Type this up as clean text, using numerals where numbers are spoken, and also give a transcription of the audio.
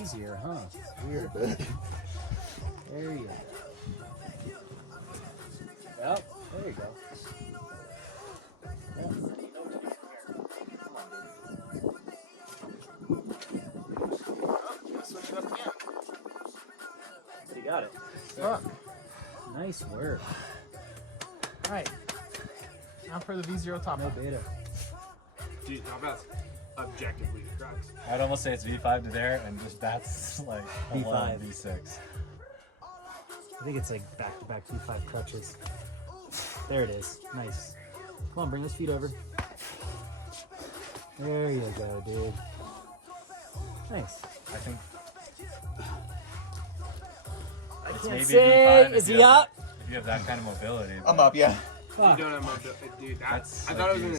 easier, huh? Weird. There you go. Yep, there you go. Yep. Switch it up again. You got it. Oh. Nice work. Alright. Now for the V0 top. No beta. Dude, how about objectively the crux? I'd almost say it's V5 to there, and just that's like a V5. long V6. I think it's like back-to-back V5 crutches. There it is. Nice. Come on, bring those feet over. There you go, dude. Nice. I think I it's can't maybe say. V5 if Is you he have up? that- if you have that kind of mobility. I'm but up, yeah. You Fuck. don't have mobility. Dude, That's I like thought it was you- gonna